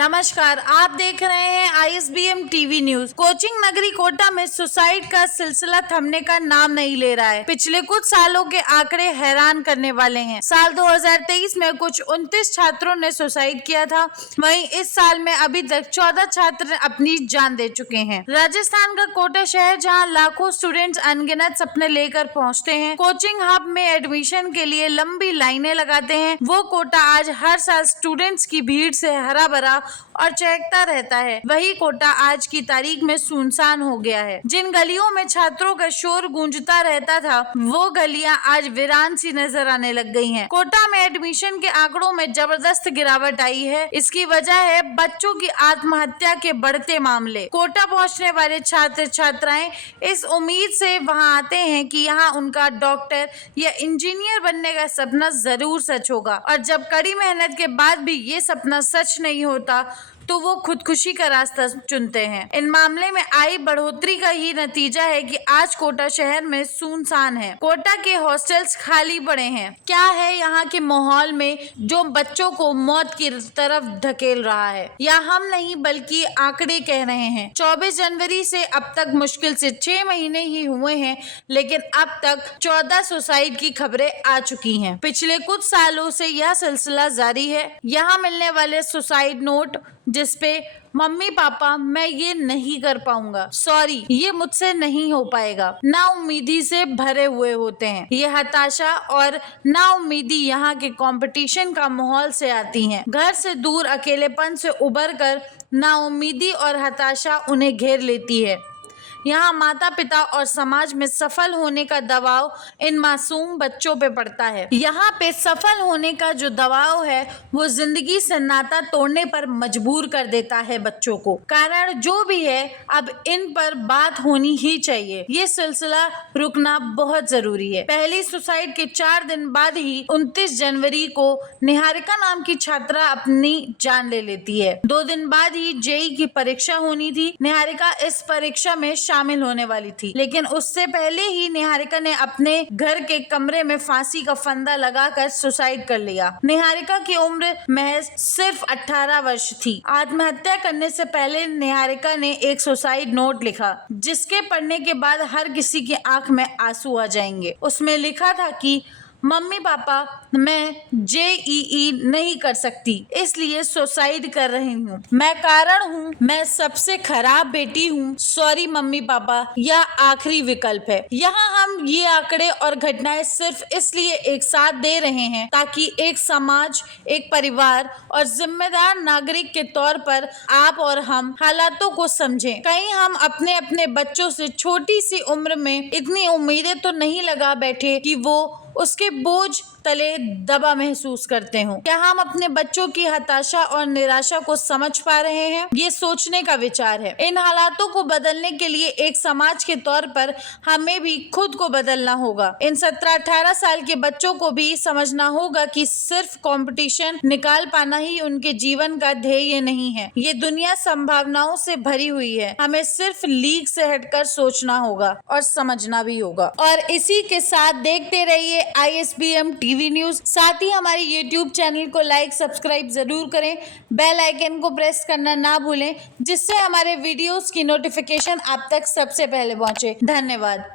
नमस्कार, आप देख रहे हैं ISBM टीवी न्यूज। कोचिंग नगरी कोटा में सुसाइड का सिलसिला थमने का नाम नहीं ले रहा है। पिछले कुछ सालों के आंकड़े हैरान करने वाले हैं। साल 2023 में कुछ 29 छात्रों ने सुसाइड किया था। वहीं इस साल में अभी तक 14 छात्र अपनी जान दे चुके हैं। राजस्थान का कोटा शहर जहां लाखों स्टूडेंट्स अनगिनत सपने लेकर पहुंचते हैं, कोचिंग हब में एडमिशन के लिए लंबी लाइनें लगाते हैं, वो कोटा आज हर साल स्टूडेंट्स की भीड़ से हरा भरा और चहकता रहता है। वही कोटा आज की तारीख में सुनसान हो गया है। जिन गलियों में छात्रों का शोर गूंजता रहता था, वो गलियां आज वीरान सी नजर आने लग गई हैं। कोटा में एडमिशन के आंकड़ों में जबरदस्त गिरावट आई है। इसकी वजह है बच्चों की आत्महत्या के बढ़ते मामले। कोटा पहुंचने वाले छात्र छात्राएं इस उम्मीद से वहां आते हैं कि यहाँ उनका डॉक्टर या इंजीनियर बनने का सपना जरूर सच होगा, और जब कड़ी मेहनत के बाद भी ये सपना सच नहीं होता तो वो खुदकुशी का रास्ता चुनते हैं। इन मामले में आई बढ़ोतरी का ही नतीजा है कि आज कोटा शहर में सुनसान है। कोटा के हॉस्टल्स खाली पड़े हैं। क्या है यहाँ के माहौल में जो बच्चों को मौत की तरफ धकेल रहा है? या हम नहीं बल्कि आंकड़े कह रहे हैं। 24 जनवरी से अब तक मुश्किल से 6 महीने ही हुए हैं, लेकिन अब तक 14 सुसाइड की खबरें आ चुकी हैं। पिछले कुछ सालों से यह सिलसिला जारी है। यहाँ मिलने वाले सुसाइड नोट जिसपे मम्मी पापा मैं ये नहीं कर पाऊंगा, सॉरी ये मुझसे नहीं हो पाएगा, ना उम्मीदी से भरे हुए होते हैं। ये हताशा और ना उम्मीदी यहाँ के कंपटीशन का माहौल से आती हैं। घर से दूर अकेलेपन से उबर कर ना उम्मीदी और हताशा उन्हें घेर लेती है। यहाँ माता पिता और समाज में सफल होने का दबाव इन मासूम बच्चों पे पड़ता है। यहाँ पे सफल होने का जो दबाव है वो जिंदगी से नाता तोड़ने पर मजबूर कर देता है बच्चों को। कारण जो भी है, अब इन पर बात होनी ही चाहिए। ये सिलसिला रुकना बहुत जरूरी है। पहली सुसाइड के 4 दिन बाद ही 29 जनवरी को निहारिका नाम की छात्रा अपनी जान ले लेती है। 2 दिन बाद ही जेईई की परीक्षा होनी थी। निहारिका इस परीक्षा में शामिल होने वाली थी, लेकिन उससे पहले ही निहारिका ने अपने घर के कमरे में फांसी का फंदा लगाकर सुसाइड कर लिया। निहारिका की उम्र महज सिर्फ 18 वर्ष थी। आत्महत्या करने से पहले निहारिका ने एक सुसाइड नोट लिखा, जिसके पढ़ने के बाद हर किसी की आंख में आंसू आ जाएंगे। उसमें लिखा था कि मम्मी पापा मैं जेईई नहीं कर सकती, इसलिए सुसाइड कर रही हूँ। मैं कारण हूँ, मैं सबसे खराब बेटी हूँ, सॉरी मम्मी पापा, यह आखिरी विकल्प है। यहाँ हम ये आंकड़े और घटनाएं सिर्फ इसलिए एक साथ दे रहे हैं ताकि एक समाज, एक परिवार और जिम्मेदार नागरिक के तौर पर आप और हम हालातों को समझें। कहीं हम अपने अपने बच्चों से छोटी सी उम्र में इतनी उम्मीदें तो नहीं लगा बैठे कि वो उसके बोझ तले दबा महसूस करते हो। क्या हम अपने बच्चों की हताशा और निराशा को समझ पा रहे हैं? ये सोचने का विचार है। इन हालातों को बदलने के लिए एक समाज के तौर पर हमें भी खुद को बदलना होगा। इन 17-18 साल के बच्चों को भी समझना होगा कि सिर्फ कंपटीशन निकाल पाना ही उनके जीवन का ध्येय नहीं है। ये दुनिया संभावनाओं से भरी हुई है। हमें सिर्फ लीग से हटकर सोचना होगा और समझना भी होगा। और इसी के साथ देखते रहिए ISBM टीवी न्यूज। साथ ही हमारे YouTube चैनल को लाइक सब्सक्राइब जरूर करें। बेल आइकन को प्रेस करना ना भूलें, जिससे हमारे वीडियोस की नोटिफिकेशन आप तक सबसे पहले पहुंचे। धन्यवाद।